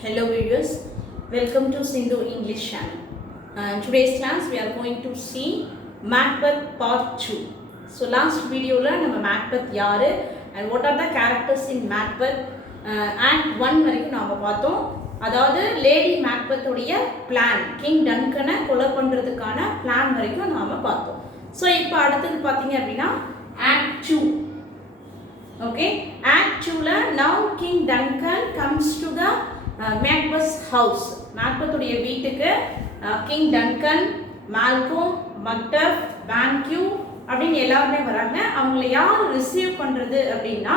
Hello viewers, welcome to Sindhu English channel. In today's class we are going to see Macbeth part 2. So last video la nama Macbeth yaru and what are the characters in Macbeth and 1 varaikkum naama paathom. அதாவது lady Macbeth உடைய plan king டன்கனை கொலை பண்ணுறதுக்கான plan வரைக்கும் நாம் பார்த்தோம். So இப்போ அடுத்தது பார்த்தீங்க அப்படின்னா ஆக்ட் 2. ஓகே, ஆக்ட் 2ல now King Duncan comes to the Macbeth's house. மேக்பெத்துடைய வீட்டுக்கு King Duncan, Malcolm, Macduff, Banquo அப்படின்னு எல்லாருமே வராங்க. அவங்கள யார் ரிசீவ் பண்ணுறது அப்படின்னா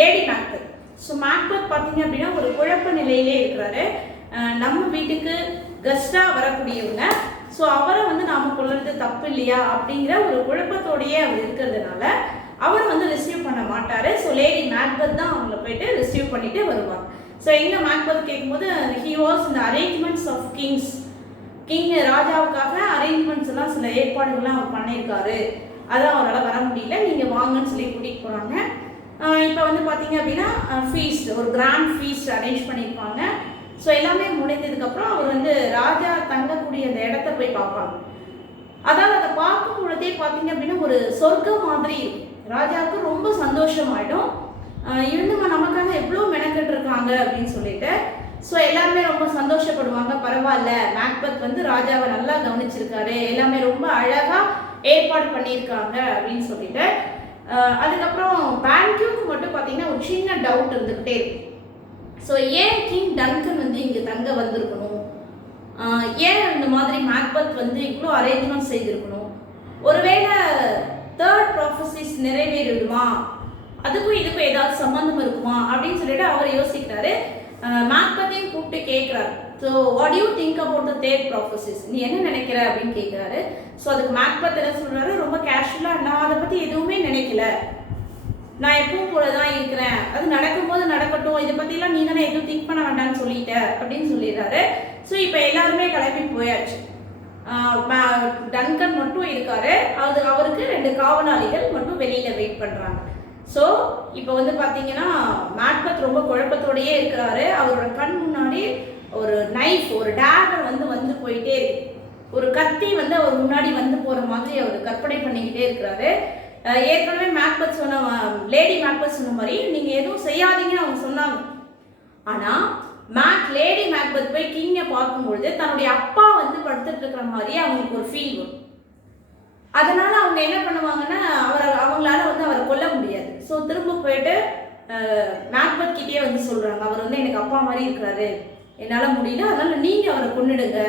லேடி மேக்பெத். ஸோ மேக்பெத் பார்த்தீங்க அப்படின்னா ஒரு குழப்ப நிலையிலே இருக்கிறாரு. நம்ம வீட்டுக்கு கெஸ்டாக வரக்கூடியவங்க, ஸோ அவரை வந்து நாம் கொள்வது தப்பு இல்லையா அப்படிங்கிற ஒரு குழப்பத்தோடையே அவர் இருக்கிறதுனால அவர் வந்து ரிசீவ் பண்ண மாட்டார். ஸோ லேடி மேக்பெத் தான் அவங்கள போயிட்டு ரிசீவ் பண்ணிட்டு வருவாங்க. ஸோ எங்கே மேக்பெத் கேட்கும்போது ஹி வாஸ் இந்த அரேஞ்ச்மெண்ட்ஸ் ஆஃப் கிங் ராஜாவுக்காக அரேஞ்ச்மெண்ட்ஸ் எல்லாம் சில ஏற்பாடுகள்லாம் அவர் பண்ணியிருக்காரு, அதான் அவரால் வர முடியல, நீங்கள் வாங்கன்னு சொல்லி கூட்டிகிட்டு போகிறாங்க. இப்போ வந்து பார்த்தீங்க அப்படின்னா ஃபீஸ்ட், ஒரு கிராண்ட் ஃபீஸ்ட் அரேஞ்ச் பண்ணியிருப்பாங்க. ஸோ எல்லாமே முடிந்ததுக்கப்புறம் அவர் வந்து ராஜா தங்கக்கூடிய அந்த இடத்த போய் பார்ப்பாங்க. அதாவது அதை பார்க்கும் பொழுதே பார்த்தீங்க அப்படின்னா ஒரு சொர்க்கம் மாதிரி இருக்கும். ராஜாவுக்கு ரொம்ப சந்தோஷமாயிடும், இருந்துமா நமக்காக எவ்வளோ மெனக்கெட்டு இருக்காங்க அப்படின்னு சொல்லிட்டு. ஸோ எல்லாருமே ரொம்ப சந்தோஷப்படுவாங்க. பரவாயில்ல, மேக்பெத் வந்து ராஜாவை நல்லா கவனிச்சிருக்காரு, எல்லாமே ரொம்ப அழகாக ஏற்பாடு பண்ணியிருக்காங்க அப்படின்னு சொல்லிட்டு. அதுக்கப்புறம் பேன்க்யூக்கு மட்டும் பார்த்தீங்கன்னா ஒரு சின்ன டவுட் இருந்துக்கிட்டே இருக்கும். ஸோ ஏன் கிங் டன்கன் வந்து இங்கே தங்க வந்திருக்கணும், ஏன் இந்த மாதிரி மேக்பெத் வந்து இவ்வளோ அரேஞ்ச்மெண்ட் செய்திருக்கணும், ஒருவேளை தேர்ட் ப்ராஃபசிஸ் நிறைவேறிடுமா, அதுக்கும் இதுக்கும் ஏதாவது சம்மந்தம் இருக்குமா அப்படின்னு சொல்லிட்டு அவர் யோசிக்கிறாரு. மேக்பெத்தையும் கூப்பிட்டு கேட்குறாரு, so what you think about the third prophecies, நீ என்ன நினைக்கிற அப்படின்னு கேட்குறாரு. ஸோ அதுக்கு மேக்பெத் என்ன சொல்கிறாரு, ரொம்ப கேஷுவலாக, நான் அதை பற்றி எதுவுமே நினைக்கல, நான் எப்பவும் போல தான் இருக்கிறேன், அது நடக்கும்போது நடக்கட்டும், இதை பற்றிலாம் நீ தானே எதுவும் திங்க் பண்ண வேண்டாம்னு சொல்லிட்ட அப்படின்னு சொல்லிடுறாரு. ஸோ இப்போ எல்லாருமே கிளம்பி போயாச்சு. டன்கன் மட்டும் இருக்காரு, அவருக்கு 2 காவலாளிகள் மட்டும் வெளியில் வெயிட் பண்ணுறாங்க. ஸோ இப்போ வந்து பார்த்தீங்கன்னா மேக்பெத் ரொம்ப குழப்பத்தோடையே இருக்கிறாரு. அவரோட கண் முன்னாடி ஒரு நைஃப், ஒரு டேகர் வந்து போயிட்டே இருக்கு, ஒரு கத்தி வந்து அவர் முன்னாடி வந்து போகிற மாதிரி அவர் கற்பனை பண்ணிக்கிட்டே இருக்கிறாரு. ஏற்கனவே மேக்பெத் சொன்ன, லேடி மேக்பெத் சொன்ன மாதிரி நீங்கள் எதுவும் செய்யாதீங்கன்னு அவங்க சொன்னாங்க. ஆனால் லேடி மேக்பெத் போய் கிங்கை பார்க்கும்பொழுது தன்னுடைய அப்பா வந்து படுத்துட்டு இருக்கிற மாதிரி அவங்களுக்கு ஒரு ஃபீல் வரும். அதனால அவங்க என்ன பண்ணுவாங்கன்னா அவங்களால வந்து அவரை கொல்ல முடியாது. ஸோ திரும்ப போயிட்டு மேக்பெத் கிட்டே வந்து சொல்கிறாங்க, அவர் வந்து எனக்கு அப்பா மாதிரி இருக்கிறாரு, என்னால் முடியல, அதனால் நீங்கள் அவரை கொன்னுடுங்க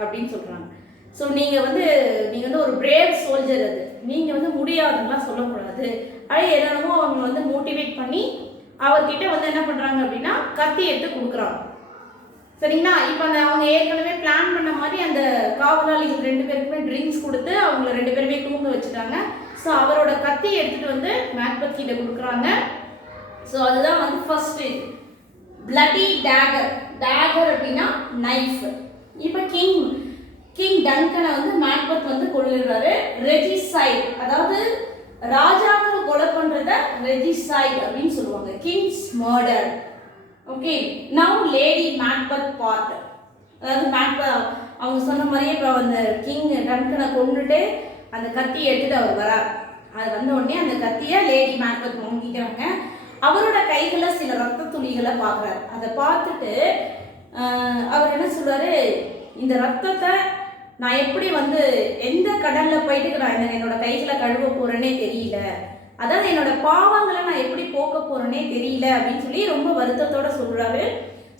அப்படின்னு சொல்கிறாங்க. ஸோ நீங்கள் வந்து ஒரு பிரேவ் சோல்ஜர், அது நீங்கள் வந்து முடியாதுலாம் சொல்லக்கூடாது. அது என்னென்னமோ அவங்க வந்து மோட்டிவேட் பண்ணி அவர்கிட்ட வந்து என்ன பண்ணுறாங்க அப்படின்னா கத்தி எடுத்து கொடுக்குறாங்க. சரிங்களா? இப்போ அவங்க ஏற்கனவே பிளான் பண்ண மாதிரி அந்த காவலாளிகள் 2 பேருக்குமே ட்ரிங்க்ஸ் கொடுத்து அவங்கள 2 பேருமே தூங்க வச்சுட்டாங்க. ஸோ அவரோட கத்தி எடுத்துகிட்டு வந்து மேக்பெத் கிட்ட கொடுக்குறாங்க. ஸோ அதுதான் வந்து ஃபர்ஸ்ட் பிளட்டி டேகர் அப்படின்னா நைஃப். இப்போ கிங் டன்கனை வந்து மேக்பெத் வந்து கொல்லுறாரு. ரெஜிசைட், அதாவது ராஜாக்களை கொலை பண்றத ரெஜிசைட் அப்படின்னு சொல்லுவாங்க, Kings murder. Okay, now lady Macbeth part. அதாவது மேக்பெத் அவங்க சொன்ன மாதிரியே இப்போ அந்த கிங் டன்கனை கொண்டுட்டு அந்த கத்தியை எடுத்துட்டு அவர் வரார். அது வந்த உடனே அந்த கத்தியை லேடி மேக்பெத் வாங்கிக்கிறாங்க. அவரோட கைகளில் சில ரத்த துளிகளை பார்க்குறாரு. அதை பார்த்துட்டு அவர் என்ன சொல்றாரு, இந்த ரத்தத்தை நான் எப்படி வந்து எந்த கடலில் போயிட்டு நான் என்னோட கைகளை கழுவ போகிறேன்னே தெரியல, அதாவது என்னோட பாவங்களை நான் எப்படி போக்க போகிறேன்னே தெரியல அப்படின்னு சொல்லி ரொம்ப வருத்தத்தோடு சொல்கிறாரு.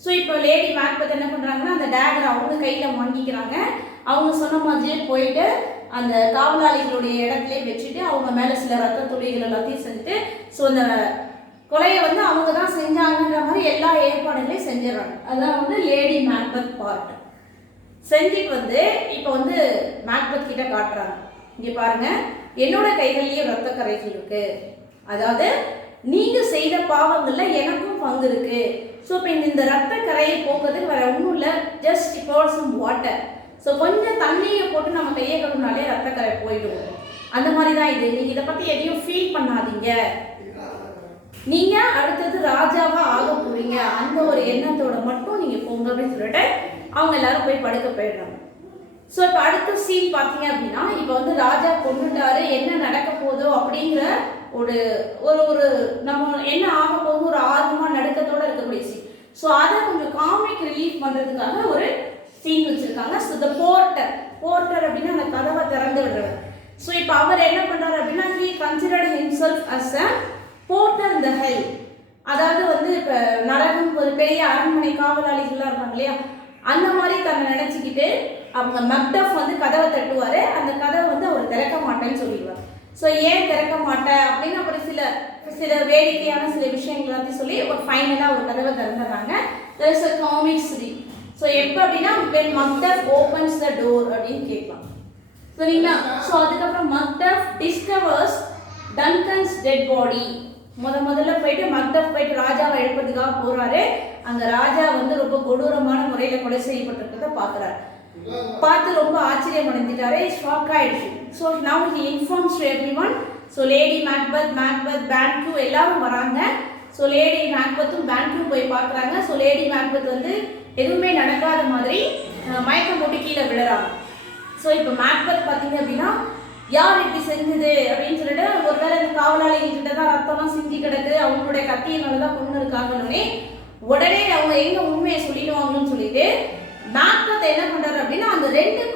ஸோ இப்போ லேடி மேக்பெத் என்ன பண்ணுறாங்கன்னா அந்த டேகரை அவங்க கையில் வாங்கிக்கிறாங்க. அவங்க சொன்ன மாதிரியே போயிட்டு அந்த காவலாளிகளுடைய இடத்துலேயே வச்சுட்டு அவங்க மேலே சில ரத்த துளிகள் எல்லாத்தையும் செஞ்சுட்டு, ஸோ அந்த கொலையை வந்து அவங்க தான் செஞ்சாங்கன்ற மாதிரி எல்லா ஏற்பாடுகளையும் செஞ்சிடறாங்க. அதான் வந்து லேடி மேக்பெத் பார்ட் செஞ்சுட்டு வந்து இப்போ வந்து மேக்பெத் கிட்ட காட்டுறாங்க, இங்கே பாருங்க, என்னோட கைகள்லேயும் ரத்த கரைகள் இருக்கு, அதாவது நீங்கள் செய்த பாவங்களில் எனக்கும் பங்கு இருக்கு. ஸோ இப்போ இந்த ரத்த கரையை போக்குறதுக்கு வேற ஒன்றும் இல்லை, just pour some water. So கொஞ்சம் தண்ணியை போட்டு நம்ம கையை கழுவினாலே ரத்தக்கரை போயிடும். அந்த மாதிரி தான் இது. நீங்கள் இதை பற்றி எதையும் ஃபீல் பண்ணாதீங்க, நீங்க அடுத்தது ராஜாவா ஆக போறீங்க, அந்த ஒரு எண்ணம் அவங்க எல்லாரும் போய் படுக்க போயிடுறாங்க. ஸோ இப்போ அடுத்த சீன் பார்த்தீங்க அப்படின்னா இப்போ வந்து ராஜா கொண்டுட்டாரு, என்ன நடக்க போதோ அப்படிங்கிற ஒரு ஒரு ஒரு நம்ம என்ன ஆக போகுது ஒரு ஆர்வமாக நடுக்கத்தோடு இருக்கக்கூடிய சீன். ஸோ அதை கொஞ்சம் காமிக் ரிலீஃப் பண்ணுறதுக்காக ஒரு சீன் வச்சுருக்காங்க. ஸோ த போர்ட்டர் அப்படின்னா அந்த கதவை திறந்து விடுறவர். ஸோ இப்போ அவர் என்ன பண்ணுறாரு அப்படின்னா he considered himself as a porter இந்த ஹெல். அதாவது வந்து இப்போ நரகம் ஒரு பெரிய அரண்மனை காவலாளிகள்லாம் இருக்காங்க இல்லையா, அந்த மாதிரி தன்னை நினச்சிக்கிட்டு அவங்க மக்டஃப் வந்து கதவை தட்டுவார். அந்த கதவை வந்து அவர் திறக்க மாட்டேன்னு சொல்லிடுவார். ஸோ ஏன் திறக்க மாட்டேன் அப்படின்னு அப்புறம் சில வேடிக்கையான சில விஷயங்கள் எல்லாத்தையும் சொல்லி ஒரு ஃபைனலாக ஒரு கதவை திறந்துடுறாங்க. there is a comic scene. So எப்போ அப்படின்னா when Macduff opens the door அப்படின்னு கேட்கலாம் சரிங்களா. ஸோ அதுக்கப்புறம் Macduff discovers Duncan's dead body. முதல்ல போயிட்டு மக்டஃப் போயிட்டு ராஜாவை எழுப்பதுக்காக போறாரு. அங்க ராஜா வந்து ரொம்ப கொடூரமான முறையில கொலை செய்யப்பட்டிருக்கிறத பார்க்குறாரு. பார்த்து ரொம்ப ஆச்சரியம் அடைஞ்சிட்டாரு, ஷாக் ஆயிடுச்சு. So now he informs to everyone. So Lady Macbeth Banquo எல்லாரும் வராங்க. ஸோ லேடி மேக்பெத்தும் பேன்க்யூ போய் பார்க்குறாங்க. ஸோ லேடி மேக்பெத் வந்து எதுவுமே நடக்காத மாதிரி மயக்கம் போட்டு கீழே விழுறாங்க. ஸோ இப்போ மேக்பெத் பார்த்தீங்க அப்படின்னா யார் இப்படி செஞ்சது அப்படின்னு சொல்லிட்டு ஒருவேளை இந்த காவலாளிகிட்ட தான் ரத்தம்லாம் சிந்தி கிடக்கு, அவங்களுடைய கத்தியினால தான் கொண்டு இருக்காங்கன்னே உடனே அவங்க எங்க உண்மையை சொல்லிடுவாங்கன்னு சொல்லிட்டு மேக்பெத் என்ன பண்றாரு அப்படின்னா அந்த 2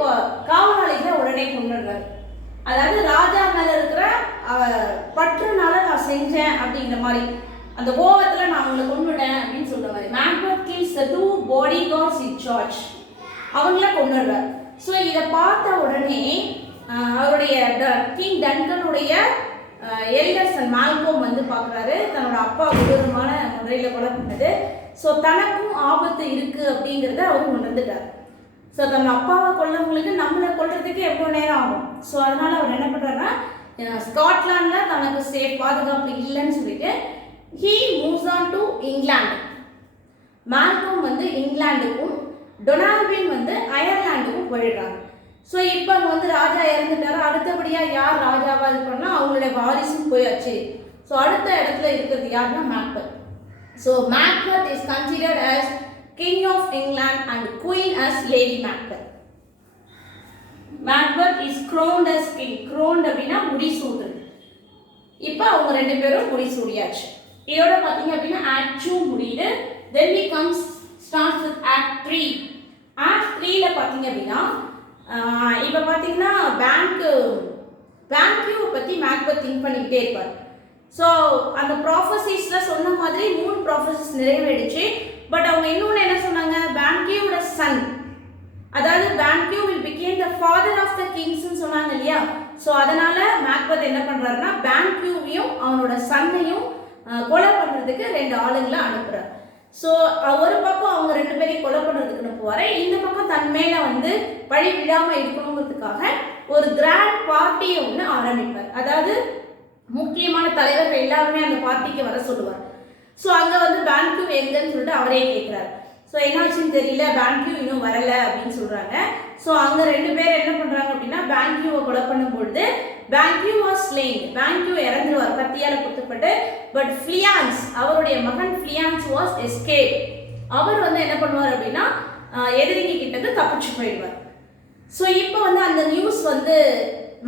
காவலாளிகளை உடனே கொண்டுடுறாரு. அதாவது ராஜா மேல இருக்கிற பற்றுனால நான் செஞ்சேன் அப்படிங்கிற மாதிரி அந்த கோவத்துல நான் அவங்களை கொண்டுட்டேன் அப்படின்னு சொல்ற மாதிரி Macbeth kills the 2 bodyguards in charge. அவங்கள கொண்டுடுறாரு. ஸோ இதை பார்த்த உடனே அவருடைய கிங் டன்கனுடைய எல்டர் சன் மால்கோம் வந்து பார்க்குறாரு, தன்னோட அப்பா கொடூரமான முறையில் கொலை பண்ணது. ஸோ தனக்கும் ஆபத்து இருக்குது அப்படிங்கிறத அவர் உணர்ந்துட்டார். ஸோ தன் அப்பாவை கொல்லவங்களுக்கு நம்மளை கொல்றதுக்கு எவ்வளோ நேரம் ஆகும். ஸோ அதனால் அவர் என்ன பண்ணுறாருன்னா ஸ்காட்லாண்டில் தனக்கு சேஃப் பாதுகாப்பு இல்லைன்னு சொல்லிட்டு he moves on to England. Malcolm வந்து இங்கிலாந்துக்கும் டொனால்பின் வந்து அயர்லாண்டுக்கும் போயிடுறாங்க. ஸோ இப்போ வந்து ராஜா இறந்துட்டாரு, அடுத்தபடியாக யார் ராஜாவாக இது பண்ணால் அவங்களுடைய வாரிசும் போயாச்சு. ஸோ அடுத்த இடத்துல இருக்கிறது யாருன்னா Macbeth. So Macbeth is considered as King of England and Queen as Lady Macbeth. Macbeth is crowned as king. crowned அப்படின்னா முடிசூடு. இப்போ அவங்க 2 பேரும் முடிசூடியாச்சு. இதோட பார்த்தீங்க அப்படின்னா ஆக்ட் 2 முடியுது. then we comes starts with act 3. act 3ல பார்த்தீங்க அப்படின்னா இப்போ பார்த்தீங்கன்னா பேன்க்யூ பற்றி மேக்பெத் திங்க் பண்ணிக்கிட்டே இருப்பார். ஸோ அந்த ப்ராஃபஸிஸில் சொன்ன மாதிரி 3 ப்ராஃபஸிஸ் நிறைவேறிச்சு. பட் அவங்க இன்னொன்று என்ன சொன்னாங்க, பேன்க்யூவோட சன், அதாவது Banquo will become the father of the கிங்ஸ்ன்னு சொன்னாங்க இல்லையா. ஸோ அதனால் மேக்பெத் என்ன பண்ணுறாருன்னா பேன்க்யூவையும் அவனோட சன்னையும் கொலை பண்ணுறதுக்கு 2 ஆளுங்களை அனுப்புகிறார். ஸோ ஒரு பக்கம் அவங்க 2 பேரையும் கொலை பண்ணுறதுக்கு அனுப்புவார், இந்த பக்கம் தன் மேலே வந்து பழி விடாமல் இருக்கணுங்கிறதுக்காக ஒரு கிராண்ட் பார்ட்டியை ஒன்று ஆரம்பிப்பார். அதாவது முக்கியமான தலைவர்கள் எல்லாருமே அந்த பார்ட்டிக்கு வர சொல்லுவார். ஸோ அங்கே வந்து பேன்க்யூ எங்கன்னு சொல்லிட்டு அவரே கேட்குறாரு. ஸோ என்னாச்சுன்னு தெரியல, பேன்க்யூ இன்னும் வரலை அப்படின்னு சொல்கிறாங்க. ஸோ அங்கே 2 பேர் என்ன பண்ணுறாங்க அப்படின்னா பேன்க்யூவை கொலை பண்ணும்பொழுது பேன்க்யூ வாஸ் ஸ்லேன். பேன்க்யூ இறந்துருவார் கத்தியால் குத்தப்பட்டு. பட் ஃபிலியான்ஸ், அவருடைய மகன் ஃபிலியான்ஸ் வாஸ் எஸ்கேப். அவர் வந்து என்ன பண்ணுவார் அப்படின்னா எதிரிங்க கிட்ட தப்பிச்சு போயிடுவார். ஸோ இப்போ வந்து அந்த நியூஸ் வந்து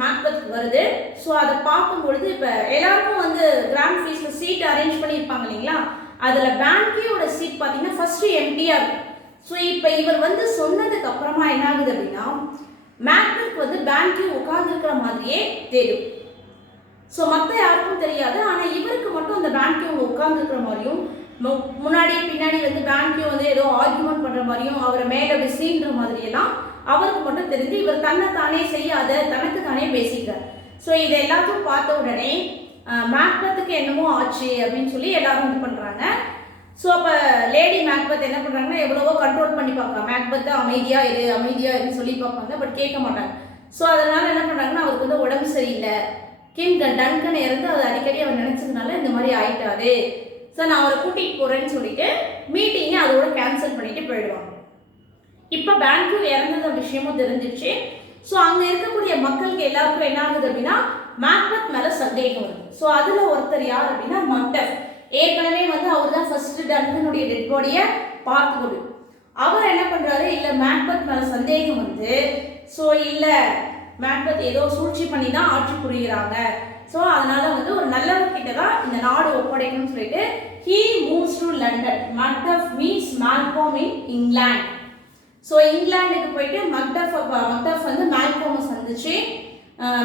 மேக்பெத்துக்கு வருது. ஸோ அதை பார்க்கும்பொழுது இப்போ எல்லாருக்கும் வந்து கிராண்ட் ஃபீஸில் சீட் அரேஞ்ச் பண்ணியிருப்பாங்க இல்லைங்களா, அதில் பேன்க்யூவோட சீட் பார்த்தீங்கன்னா ஃபஸ்ட்டு எம்டியாக இருக்கும். ஸோ இப்போ இவர் வந்து சொன்னதுக்கு அப்புறமா என்ன ஆகுது அப்படின்னா மேக்பெத் வந்து பேன்க்யூ உட்கார்ந்துருக்கிற மாதிரியே தெரியும். ஸோ மற்ற யாருக்கும் தெரியாது, ஆனால் இவருக்கு மட்டும் அந்த பேன்க்யூ உட்கார்ந்துருக்கிற மாதிரியும் முன்னாடி பின்னாடி வந்து பேன்க்யூ வந்து ஏதோ ஆர்கியூமெண்ட் பண்ணுற மாதிரியும் அவரை மேலே அப்படி சீன்ற மாதிரியெல்லாம் அவருக்கு மட்டும் தெரிஞ்சு இவர் தன்னை தானே செய்யாத தனக்கு தானே பேசிக்கிறார். ஸோ இதை எல்லாத்தையும் பார்த்த உடனே மேக்பெத்துக்கு என்னமோ ஆச்சு அப்படின்னு சொல்லி எல்லாரும் இது பண்ணுறாங்க. ஸோ அப்போ லேடி மேக்பெத் என்ன பண்ணுறாங்கன்னா எவ்வளவோ கண்ட்ரோல் பண்ணி பார்க்கலாம், மேக்பெத்தை அமைதியாக இருன்னு சொல்லி பார்ப்பாங்க, பட் கேட்க மாட்டாங்க. ஸோ அதனால் என்ன பண்ணுறாங்கன்னா அவருக்கு வந்து உடம்பு சரியில்லை, கிங் டன்கன் இறந்து அது அடிக்கடி அவர் நினச்சதுனால இந்த மாதிரி ஆயிட்டாரு, ஸோ நான் அவரை கூட்டிகிட்டு போகிறேன்னு சொல்லிட்டு மீட்டிங்கை அதோட கேன்சல் பண்ணிட்டு போயிடுவாங்க. இப்போ பேன்க்யூ இறந்தது விஷயமும் தெரிஞ்சிச்சு. ஸோ அங்கே இருக்கக்கூடிய மக்களுக்கு எல்லாருக்கும் என்ன ஆகுது அப்படின்னா மேக்பெத் மேலே சந்தேகம் வருது. ஸோ அதில் ஒருத்தர் யார் அப்படின்னா மக்டஃப். ஏற்கனவே வந்து அவர் தான் ஃபர்ஸ்ட் டன்கனுடைய டெட் பாடியை பார்த்துக்கொடு. அவர் என்ன பண்ணுறாரு, இல்லை மேக்பெத் மேலே சந்தேகம் வந்து, ஸோ இல்லை மேக்பெத் ஏதோ சூழ்ச்சி பண்ணி தான் ஆட்சி புரிகிறாங்க, ஸோ அதனால வந்து ஒரு நல்லவர்கிட்ட தான் இந்த நாடு ஒப்படைக்கணும்னு சொல்லிட்டு he moves to London. Macduff meets Malcolm in England. So இங்கிலாந்துக்கு போயிட்டு மக்டஃப் வந்து மேல்கோமை சந்திச்சு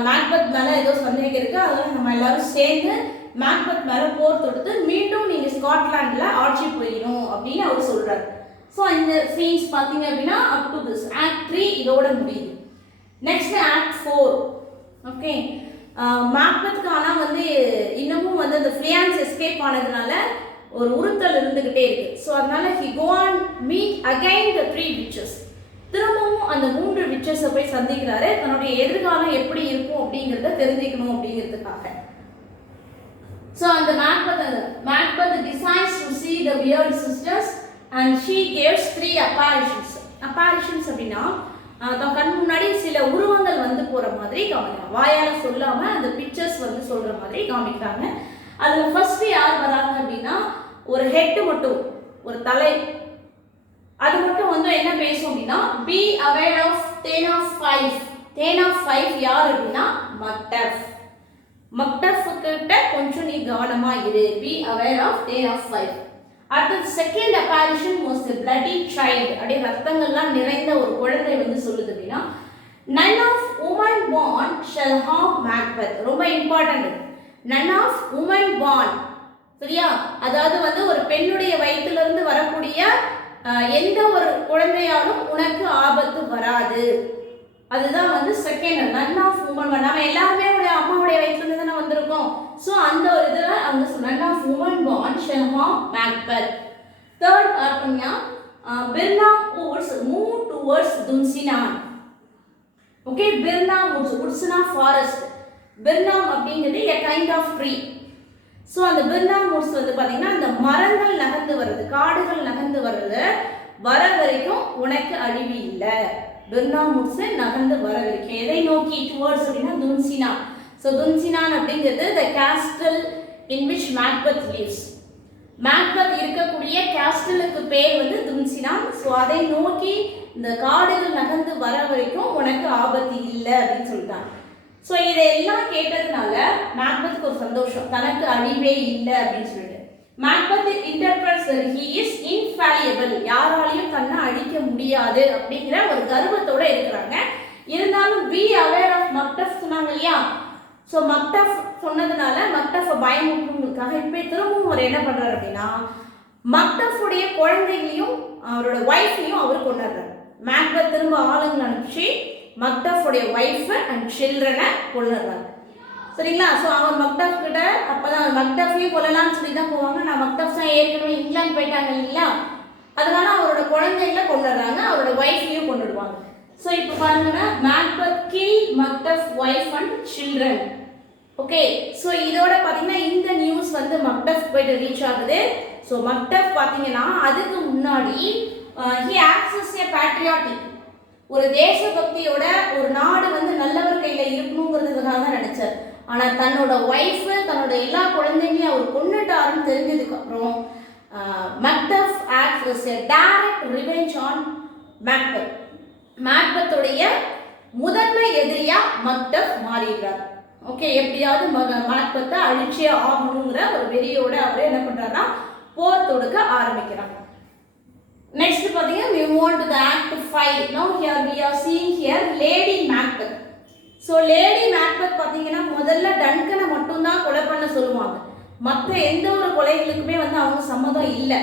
மேக்பெத் மேலே ஏதோ சந்தேகம் இருக்குது, அதனால நம்ம எல்லாரும் சேர்ந்து மேக்பெத் மேலே போர் தொடுத்து மீண்டும் நீங்கள் ஸ்காட்லாண்டில் ஆட்சி புரியணும் அப்படின்னு அவர் சொல்கிறார். ஸோ இந்த சீன்ஸ் பார்த்தீங்க அப்படின்னா அப் டு திஸ் ஆக்ட் 3 இதோட முடியுது. Next act 4. ஓகே, மேக்பெத்துக்கு ஆனால் வந்து இன்னமும் வந்து அந்த ஃபியான்ஸ் எஸ்கேப் ஆனதுனால ஒரு உறுத்தல் இருந்துக்கிட்டே இருக்கு. ஸோ அதனால he go on meet again the 3 witches. திரும்பவும் அந்த 3 witches போய் சந்திக்கிறாரு, தன்னுடைய எதிர்காலம் எப்படி இருக்கும் அப்படிங்கிறத தெரிஞ்சுக்கணும் அப்படிங்கிறதுக்காக. ஸோ அந்த Macbeth decides to see the weird sisters and she gives 3 apparitions. apparitions அப்படின்னா தான் கண் முன்னாடி சில உருவங்கள் வந்து போகிற மாதிரி காமிக்கிறாங்க, வாயால் சொல்லாமல் அந்த பிக்சர்ஸ் வந்து சொல்கிற மாதிரி காமிக்கிறாங்க. அதில் ஃபர்ஸ்ட் யார் வராங்க அப்படின்னா ஒரு ஹெட் மட்டும், ஒரு தலை, அது மட்டும் வந்து என்ன பேசும் அப்படின்னா be aware of 10 of 5. 10 of 5 யார் அப்படின்னா மக்டஃப் கிட்ட கொஞ்சம் நீ கவனமா இரு, பி அவேர் ஆஃப் 10 of 5. அடுத்த second apparition was a bloody child. அப்படியே ரத்தங்கள்லாம் நிறைந்த ஒரு குழந்தை வந்து சொல்லுது அப்படின்னா none of woman born shall harm Macbeth. ரொம்ப important, none of woman born, சரியா? அதாவது வந்து ஒரு பெண்ணுடைய வயிற்றிலிருந்து வரக்கூடிய எந்த ஒரு குழந்தையாலும் உனக்கு ஆபத்து வராது. அதுதான் வந்து second none of woman born. நம்ம எல்லாருமே அம்மாவுடைய வயிற்றிலிருந்து தானே வந்திருக்கோம். ஸோ அந்த ஒரு இதில் அவங்க none of woman born shall harm Macbeth. Third பார்த்தீங்கன்னா Birnam woods move towards Dunsinane. Okay, Birnam woods, woodsனா ஃபாரஸ்ட், Birnam அப்படிங்கிறது a kind of tree. So அந்த Birnam woods வந்து பார்த்தீங்கன்னா அந்த மரங்கள் நகர்ந்து வர்றது, காடுகள் நகர்ந்து வர்றது வர வரைக்கும் உனக்கு அழிவு இல்லை. Birnam woods நகர்ந்து வர வரைக்கும் எதை நோக்கி டுவர்ட்ஸ் அப்படின்னா Dunsinane. ஸோ Dunsinane அப்படிங்கிறது the castle in which Macbeth lives. Macbeth இருக்கக்கூடிய கேஸ்டலுக்கு பேர் வந்து Dunsinane. ஸோ அதை நோக்கி இந்த காடுகள் நகர்ந்து வர வரைக்கும் உனக்கு ஆபத்து இல்லை அப்படின்னு சொல்லிட்டாங்க. ஸோ இதையெல்லாம் கேட்டதுனால மேக்பெத்துக்கு ஒரு சந்தோஷம், தனக்கு அழிவே இல்லை அப்படின்னு சொல்லிட்டு. Macbeth interprets he is infallible, யாராலையும் தன்னை அழிக்க முடியாது அப்படிங்கிற ஒரு கர்வத்தோட இருக்கிறாங்க. இருந்தாலும் பி அவேர் ஆஃப் மக்டஃப் சொன்னாங்க இல்லையா, ஸோ மக்டஃப் சொன்னதுனால மக்டஃபை பயமுறுத்துறதுக்காக இப்போ திரும்பவும் அவர் என்ன பண்ணுறாரு அப்படின்னா மக்டஃபுடைய குழந்தைகளையும் அவரோட ஒய்ஃபையும் அவர் கொண்டாடுறாரு. மேக்பெத் திரும்ப ஆளுங்களை அனுப்பிச்சு மக்டஃபுடைய ஒய்ஃபை அண்ட் சில்ட்ரனை கொண்டுடுறாரு, சரிங்களா? ஸோ அவர் மக்டஃப் கிட்ட அப்போதான் மக்டஃபையும் கொல்லலாம்னு சொல்லி தான் போவாங்க. நான் மக்டஃப் தான் ஏற்கனவே இங்கிலாந்து போயிட்டாங்க இல்லைங்களா, அதனால அவரோட குழந்தைகளை கொண்டுடுறாங்க, அவரோட ஒய்ஃபையும் கொண்டுடுவாங்க. ஸோ இப்போ பாருங்கன்னா Macbeth kill Macduff wife and children. Okay, so இதோட பார்த்தீங்கன்னா இந்த நியூஸ் வந்து மக்டஃப் போயிட்டு ரீச் ஆகுது. ஸோ மக்டஃப் பார்த்தீங்கன்னா அதுக்கு முன்னாடி he acts as a patriotic, ஒரு தேசபக்தியோட ஒரு நாடு வந்து நல்லவர் கையில் இருக்கணுங்கிறதுக்காக தான் நினைச்சார். ஆனால் தன்னோட ஒய்ஃபு தன்னோட எல்லா குழந்தைங்களையும் அவர் கொண்டுட்டாருன்னு தெரிஞ்சதுக்கப்புறம் Macduff acts as a direct revenge on Macbeth. மேக்பெத்துடைய முதன்மை எதிரியா மக்டஃப் மாறிடுறார். ஓகே, எப்படியாவது மேக்பெத்தை அழிச்சே ஆகணுங்கிற ஒரு வெறியோட அவரே என்ன பண்றாருன்னா போர் தொடுக்க ஆரம்பிக்கிறாங்க. நெக்ஸ்ட் பார்த்தீங்கன்னா we move on to the act 5. now here we are seeing here lady Macbeth. So Lady Macbeth பார்த்தீங்கன்னா முதல்ல டன்கனை மட்டும்தான் கொலை பண்ண சொல்லுவாங்க, மற்ற எந்த ஒரு கொலைகளுக்குமே வந்து அவங்க சம்மதம் இல்லை.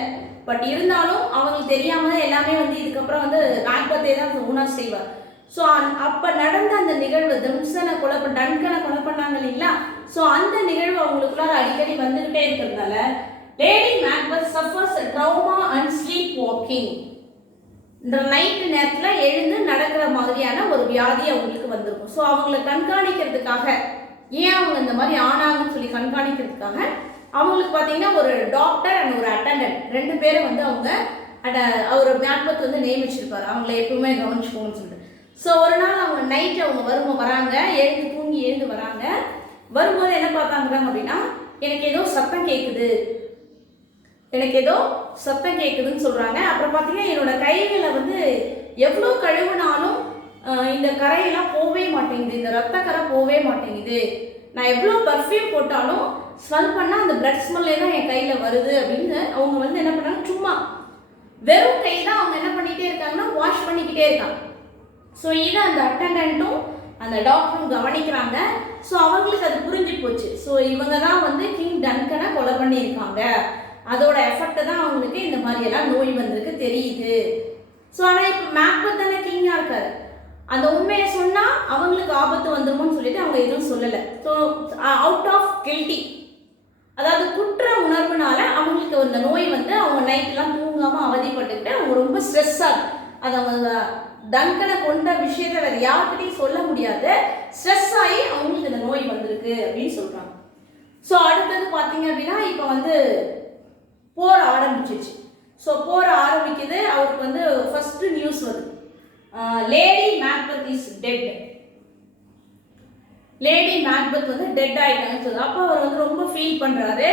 பட் இருந்தாலும் அவங்களுக்கு தெரியாம தான் எல்லாமே வந்து இதுக்கப்புறம் வந்து மேக்பெத்தே தான் ஊனா செய்வார். ஸோ அப்போ நடந்த அந்த நிகழ்வு டன்கனை கொலை பண்ணாங்க இல்லைங்களா, ஸோ அந்த நிகழ்வு அவங்களுக்குள்ளார அடிக்கடி வந்துகிட்டே இருக்கிறதுனால lady Macbeth suffers drama and sleep walking. இந்த நைட்டு நேரத்தில் எழுந்து நடக்கிற மாதிரியான ஒரு வியாதி அவங்களுக்கு வந்திருக்கும். ஸோ அவங்களை கண்காணிக்கிறதுக்காக, ஏன் அவங்க இந்த மாதிரி ஆனாங்கன்னு சொல்லி கண்காணிக்கிறதுக்காக அவங்களுக்கு பார்த்தீங்கன்னா ஒரு டாக்டர் அண்ட் ஒரு அட்டண்டன்ட் 2 பேரை வந்து அவர் மேக்பெத் வந்து நியமிச்சிருப்பார், அவங்கள எப்பவுமே கவனிச்சுக்கோன்னு சொல்லிட்டு. ஸோ ஒரு நாள் அவங்க நைட்டு அவங்க வராங்க, எழுந்து வராங்க. வரும்போது என்ன பார்த்தாங்க அப்படின்னா எனக்கு ஏதோ சத்தம் கேட்குது எனக்கு ஏதோ சத்தம் கேட்குதுன்னு சொல்கிறாங்க. அப்புறம் பார்த்தீங்கன்னா என்னோட கைகளை வந்து எவ்வளோ கழுவுனாலும் இந்த கரையெல்லாம் போகவே மாட்டேங்குது, இந்த ரத்த கரை போகவே மாட்டேங்குது. நான் எவ்வளோ பர்ஃப்யூம் போட்டாலும் ஸ்மெல் பண்ணால் அந்த பிளட் ஸ்மெல்லே தான் என் கையில் வருது அப்படின்னு அவங்க வந்து என்ன பண்ணாங்க, சும்மா வெறும் கை தான் அவங்க என்ன பண்ணிகிட்டே இருக்காங்கன்னா வாஷ் பண்ணிக்கிட்டே இருக்காங்க. ஸோ இதை அந்த அட்டண்டன்ட்டும் அந்த டாக்டரும் கவனிக்கிறாங்க. ஸோ அவங்களுக்கு அது புரிஞ்சு போச்சு. ஸோ இவங்க தான் வந்து கிங் டன்கனை கொலை பண்ணியிருக்காங்க, அதோட எஃபெக்ட் தான் அவங்களுக்கு இந்த மாதிரியெல்லாம் நோய் வந்திருக்கு தெரியுது. ஸோ ஆனால் இப்போ மேக்பெத் தானே கிங்காக இருக்காரு, அந்த உண்மையை சொன்னால் அவங்களுக்கு ஆபத்து வந்துருமோன்னு சொல்லிட்டு அவங்க எதுவும் சொல்லலை. ஸோ அவுட் ஆஃப் கில்ட்டி, அதாவது குற்ற உணர்வுனால அவங்களுக்கு அந்த நோய் வந்து அவங்க நைட்லாம் தூங்காமல் அவதிப்பட்டுக்கிட்டு அவங்க ரொம்ப ஸ்ட்ரெஸ்ஸாக, அது அவங்க டன்கனை கொண்ட விஷயத்தை வேறு யார்கிட்டையும் சொல்ல முடியாது, ஸ்ட்ரெஸ் ஆகி அவங்களுக்கு இந்த நோய் வந்திருக்கு அப்படின்னு சொல்கிறாங்க. ஸோ அடுத்தது பார்த்தீங்க அப்படின்னா இப்போ வந்து போர் ஆரம்பிச்சிச்சு. ஸோ போர் ஆரம்பிக்குது. அவருக்கு வந்து ஃபஸ்ட்டு நியூஸ் வருது, lady Macbeth is dead, lady Macbeth வந்து டெட் ஆகிட்டாங்கன்னு சொல்லுது. அப்போ அவர் வந்து ரொம்ப ஃபீல் பண்ணுறாரு,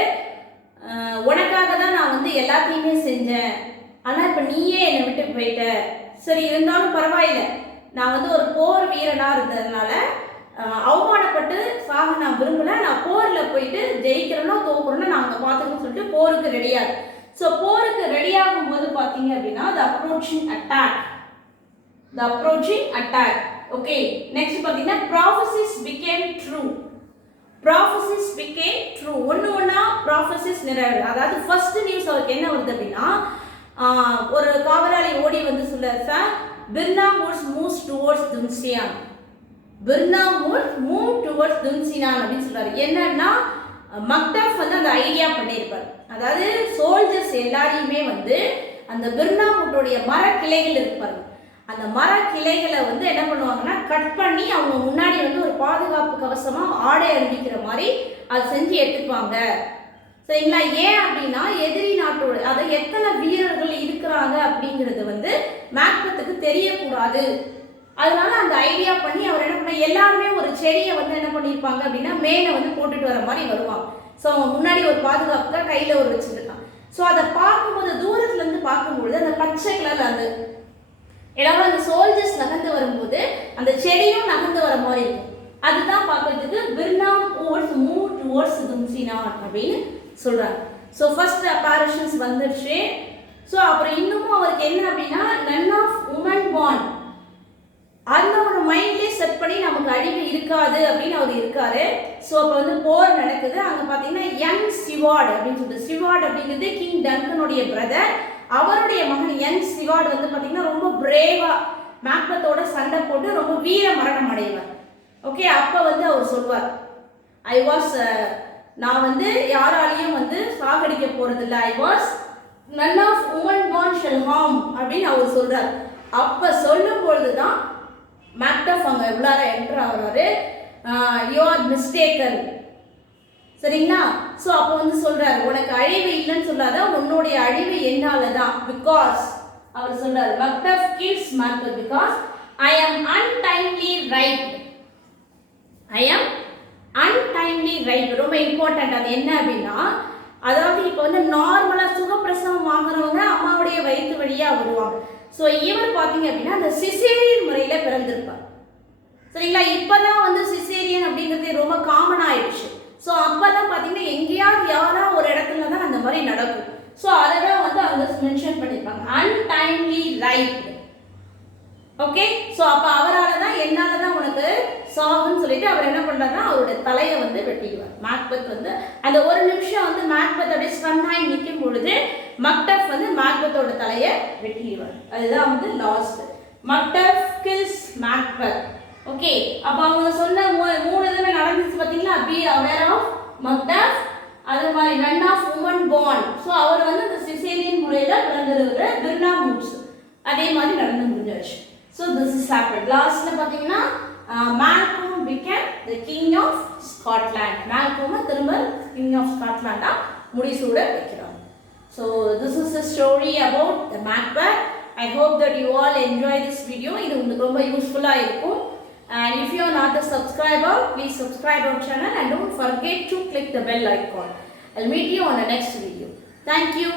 உனக்காக தான் நான் வந்து எல்லாத்தையுமே செஞ்சேன், ஆனால் இப்போ நீயே என்னை விட்டு போயிட்ட, சரி இருந்தாலும் பரவாயில்லை, நான் வந்து ஒரு போர் வீரனாக இருந்ததுனால அவமானப்பட்டு சாக நான் விரும்பலை, நான் போரில் போயிட்டு ஜெயிக்கிறேனோ தோக்குறேனோ நான் அங்கே பார்த்துக்கணும்னு சொல்லிட்டு போருக்கு ரெடியாகு. ஸோ போருக்கு ரெடியாகும் போது பார்த்தீங்க அப்படின்னா த அப்ரோச்சிங் அட்டாக். ஓகே, நெக்ஸ்ட் பார்த்தீங்கன்னா ப்ராஃபசிஸ் பிகேம் ட்ரூ. ஒன்று ஒன்றா ப்ராஃபசிஸ் நிறைவேறுது. அதாவது ஃபர்ஸ்ட் நியூஸ் அவருக்கு என்ன வருது அப்படின்னா, ஒரு காவலாளி ஓடி வந்து சொல்றாரு, சார் பிர்னா மூவ்ஸ் டுவர்ட்ஸ் துன்சியான், அப்படின்னு சொல்றாரு. என்னன்னா மக்டஃப் வந்து அந்த ஐடியா பண்ணியிருப்பார். அதாவது சோல்ஜர்ஸ் எல்லாரையுமே வந்து அந்த பிர்னாமுட்டோடைய மரக்கிளைகள் இருப்பாரு, அந்த மரக்கிளைகளை வந்து என்ன பண்ணுவாங்கன்னா கட் பண்ணி அவங்க முன்னாடி வந்து ஒரு பாதுகாப்பு கவசமாக ஆடை அணிவிக்கிற மாதிரி அதை செஞ்சு எடுத்துக்குவாங்க. சரிங்களா? ஏன் அப்படின்னா எதிரி நாட்டோட அதை எத்தனை வீரர்கள் இருக்கிறாங்க அப்படிங்கிறது வந்து மேக்பெத்துக்கு தெரியக்கூடாது. அதனால அந்த ஐடியா பண்ணி அவர் என்ன பண்ண, எல்லாருமே ஒரு செடியை வந்து என்ன பண்ணியிருப்பாங்க அப்படின்னா மேலே வந்து போட்டுட்டு வர மாதிரி வருவாங்க. ஸோ அவங்க முன்னாடி ஒரு பாதுகாப்புக்காக கையில் ஒரு வச்சுருக்காங்க. ஸோ அதை பார்க்கும்போது தூரத்துலேருந்து பார்க்கும்பொழுது அந்த பச்சை கலர் அந்த எல்லாரும் அந்த சோல்ஜர்ஸ் நகர்ந்து வரும்போது அந்த செடியும் நகர்ந்து வர மாதிரி இருக்கும். அதுதான் பார்க்கறதுக்கு பிர்னா மூவ் டுவர்ட்ஸ் துன்சியான் அப்படின்னு சொல்கிறாங்க. ஸோ ஃபர்ஸ்ட் அப்பாரிஷன்ஸ் வந்துடுச்சு. ஸோ அப்புறம் இன்னமும் அவருக்கு என்ன அப்படின்னா நன் ஆஃப் உமன் பாண்ட், அந்த ஒரு மைண்ட்லேயே செட் பண்ணி நமக்கு அழிவு இருக்காது அப்படின்னு அவர் இருக்காரு. ஸோ அப்போ வந்து போர் நடக்குது. அங்கே பார்த்தீங்கன்னா யங் சிவார்ட் அப்படின்னு சொல்லிட்டு, சிவார்ட் அப்படிங்கிறது கிங் டன்கனுடைய பிரதர், அவருடைய மகன் யங் சிவார்ட் வந்து பார்த்தீங்கன்னா ரொம்ப பிரேவாக மேக்பெத்தோட சண்டை போட்டு ரொம்ப வீர மரணம் அடைவார். ஓகே, அப்போ வந்து அவர் சொல்வார், நான் வந்து யாராலையும் வந்து சாகடிக்க போகிறதில்ல, none of woman born shall harm அப்படின்னு அவர் சொல்கிறார். அப்போ சொல்லும் பொழுது தான் மேக்டஃப் அங்கே உள்ளார என்ட்ரு ஆகிறாரு. யூ ஆர் மிஸ்டேக்கன், சரிங்களா? ஸோ அப்போ வந்து சொல்கிறாரு, உனக்கு அழிவு இல்லைன்னு சொல்லாத, உன்னுடைய அழிவு என்னால தான். பிகாஸ் அவர் சொல்கிறார், Macduff kills Macbeth because I am untimely right. ரொம்ப இம்பார்ட்டன்ட். அது என்ன அப்படின்னா, அதாவது இப்போ வந்து நார்மலாக சுகப்பிரசவம் ஆகிறவங்க அம்மாவுடைய வயிற்று வழியாக வருவாங்க. ஸோ இவர் பார்த்தீங்க அப்படின்னா அந்த சிசேரியன் முறையில் பிறந்திருப்பார். சரிங்களா? இப்போ தான் வந்து சிசேரியன் அப்படிங்கிறது ரொம்ப காமன் ஆயிடுச்சு. ஸோ அப்போ தான் பார்த்தீங்கன்னா எங்கேயாவது யாராவது ஒரு இடத்துல தான் அந்த மாதிரி நடக்கும். ஸோ அதை தான் வந்து அங்கே மென்ஷன் பண்ணியிருப்பாங்க, அன்டைம்லி ரைட். ஓகே, ஸோ அப்போ அவரால் தான் என்னால் தான் உனக்கு சாகுன்னு சொல்லிட்டு அவர் என்ன பண்ணுறாருன்னா அவருடைய தலையை வந்து வெட்டிடுவார். மேக்பெத் வந்து அந்த ஒரு நிமிஷம் வந்து மேக்பெத்தோடைய ஸ்டன்னாகி நிற்கும் பொழுது மக்டஃப் வந்து மேக்பெத்தோட தலையை வெட்டிடுவார். அதுதான் வந்து last. Macduff kills Macbeth. Okay, அப்போ அவங்க சொன்ன மூணு இதுமே நடந்துச்சு பார்த்தீங்களா? பி அவேர் ஆஃப் மக்டஃப், அது மாதிரி none of woman born. So அவர் வந்து அந்த சிசேரியன் முறையில் பிறந்திருக்கிற பிர்னா மூவ்ஸ் அதே மாதிரி நடந்து முடிஞ்சாச்சு. So this is happen. லாஸ்ட்டில் பார்த்தீங்கன்னா Malcolm became the king of Scotland. Malcolm திரும்ப king of Scotland முடிசூட வைக்கிறார். So this is the story about the Macbeth. I hope that you all enjoy this video. இது உங்களுக்கு ரொம்ப யூஸ்ஃபுல்லாக இருக்கும். And if you are not a subscriber, please subscribe our channel and don't forget to click the bell icon. I'll meet you on the next video. Thank you.